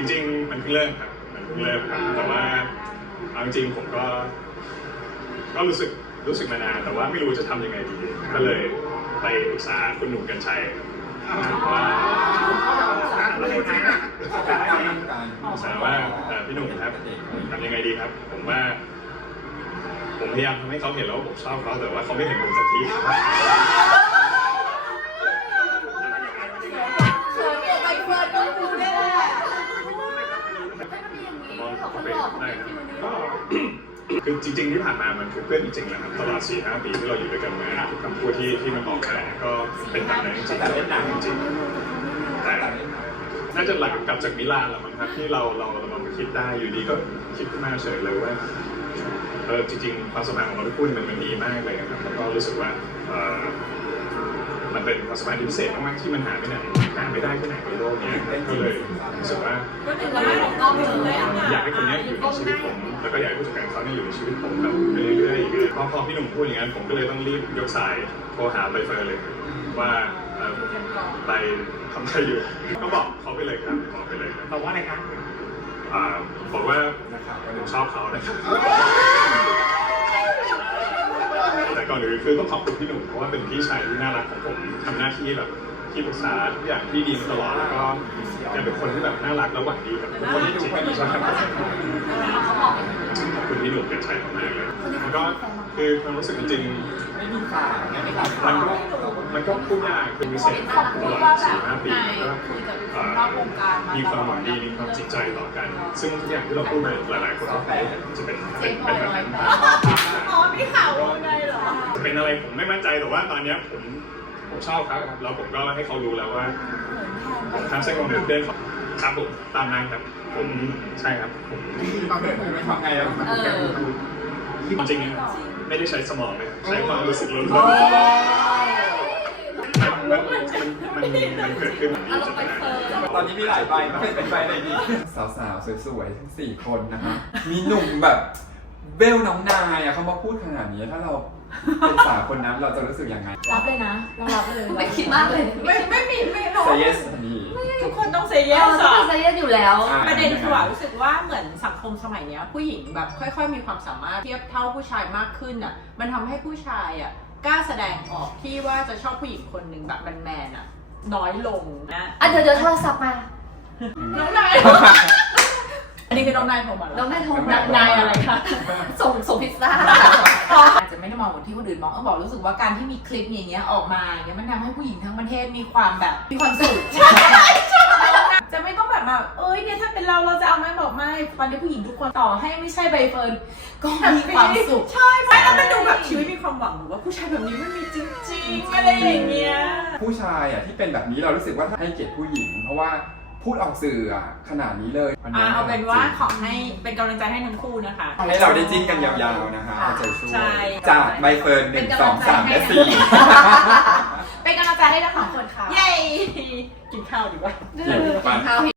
จริงๆ มันเพิ่งเริ่มครับ มันเพิ่งเริ่มครับ แต่ว่าเอาจริงๆผมก็ ก็รู้สึกรู้สึกมานาน แต่ว่าไม่รู้จะทำยังไงดี ก็เลยไปปรึกษาคุณหนุ่มกัญชัยครับว่าปรึกษาว่าเอ่อพี่หนุ่มครับทำยังไงดีครับ ผมว่า ผมพยายามทำให้เขาเห็นแล้วว่าผมชอบเขาแต่ว่าเขาไม่เห็นผมสักที เขินเกิดไปเฟิร์นก็ดูได้แหละ มองเขา ไปได้ครับก็ คือจริงๆที่ผ่านมามันคือเพื่อนจริงๆแหละครับตลอด4 5ปีที่เราอยู่ด้วยกันมาคำพูดที่ที่มันออกมาก็เป็นแบบนั้นจริงๆเป็นแบบนั้นจริงๆแต่น่าจะหลังกลับจากมิลานแหละมั้งครับที่เราเราเรามาคิดได้อยู่ดีก็คิดขึ้นมาเฉยเลยว่าเออจริงๆความสัมพันธ์ของเราทุกคู่มันมันดีมากเลยครับแล้วก็รู้สึกว่าเออ มันเป็นความสัมพันธ์ที่พิเศษมากๆที่มันหาไม่ไหนหาไม่ได้ที่ไหนในโลกนี้ก็เลยรู้สึกว่า ก็ถึงแล้วของกล้องเลยอะอยากให้คนนี้อยู่ในชีวิตผม แล้วก็อยากให้ผู้จัดการเขาเนี่ยอยู่ในชีวิตผมแบบไปเรื่อยๆอย่างเงี้ยพอพอพี่หนุ่มพูดอย่างนั้นผมก็เลยต้องรีบยกสายโทรหาใบเฟิร์นเลยว่าเอ่อไปทำอะไรอยู่ ก็บอกเขาไปเลยครับบอกไปเลยครับบอกว่าอะไรคะอ่าบอกว่าผมชอบเขานะครับ ก่อนอื่นคือต้องขอบคุณพี่หนุ่มเพราะว่าเป็นพี่ชายที่น่ารักของผมทำหน้าที่แบบที่ปรึกษาทุกอย่างที่ดีมาตลอดแล้วก็แกเป็นคนที่แบบน่ารักและหวังดีกับทุกคนที่จริงๆใช่ครับขอบคุณพี่หนุ่มกันชัยมากๆเลยมันก็คือความรู้สึกจริงไม่มีฝาไม่มีฝาๆมันก็มันก็พูดยากเป็นพิเศษตลอดสี่ห้าปีก็เอ่อมีความหวังดีมีความจริงใจต่อกัน ซึ่งทุกอย่างที่เราพูดมาหลายๆคนก็จะเป็นเป็นเป็นแบบนั้น ผมไม่มั่นใจแต่ว่าตอนเนี้ยผมผมชอบครับแล้วผมก็ให้เขารู้แล้วว่าผมทำเส้นของเพื่อนเขาครับผมตามนั้นครับผมใช่ครับผมตอนเด็กผมไม่ทำไงแล้วมันจริงๆไม่ได้ใช้สมองเลยใช้ความรู้สึกล้วนๆมันมันมันเกิดขึ้นแบบนี้ใช่ไหมตอนนี้มีหลายใบไม่เป็นใบไหนดีสาวๆสวยๆทั้งสี่คนนะฮะมีหนุ่มแบบเบลน้องนายอะเขามาพูดขนาดนี้ถ้าเรา เป็นสาวคนนั้นเราจะรู้สึกยังไงรับเลยนะเรารับเลยไม่คิดมากเลยไม่ไม่มีไม่รู้เซเยสทันทีทุกคนต้องเซเอเยอสต้องอะเป็นไซเยสอยู่แล้ว อะประเด็นคือว่ารู้สึกว่าเหมือนสังคมสมัยเนี้ย ผู้หญิงแบบค่อย ๆ มีความสามารถเทียบเท่าผู้ชายมากขึ้นอะ มันทำให้ผู้ชายอะกล้าแสดงออกที่ว่าจะชอบผู้หญิงคนหนึ่งแบบแมนๆอะ น้อยลงนะอะเดี๋ยวเดี๋ยวโทรศัพท์มาน้องนายอันนี้คือน้องนายโทรมาเหรน้องแม่โทรนานายอะไรคะส่งส่งพิซซ่า เหมือนที่คนอื่นมองเออบอกรู้สึกว่าการที่มีคลิปอย่างเงี้ยออกมาอย่างเงี้ยมันทำให้ผู้หญิงทั้งประเทศมีความแบบมีความสุขจะไม่ต้องแบบมาเอ้ยเนี่ยถ้าเป็นเราเราจะเอาไหมบอกไม่ตอนนี้ผู้หญิงทุกคนต่อให้ไม่ใช่ใบเฟิร์นก็มีความสุข ใช่ไหมแล้วมันดูแบบชีวิตมีความหวังหรือว่าผู้ชายแบบนี้มันมีจริงๆอะไรอย่างเงี้ย ผู้ชายอะที่เป็นแบบนี้เรารู้สึกว่าให้เกียรติผู้หญิง เพราะว่า พูดออกสื่ออะขนาดนี้เลยอ่าเอาเป็นว่าขอให้เป็นกำลังใจให้ทั้งคู่นะคะ ให้เราได้จิ้นกันยาวๆนะคะเอาใจช่วยใช่จากใบเฟิร์นหนึ่งสองสามและสี่ เป็นกำลังใจให้ทั้งสองคนค่ะเย้ กินข้าวดีกว่าหิวปะข้าวหิ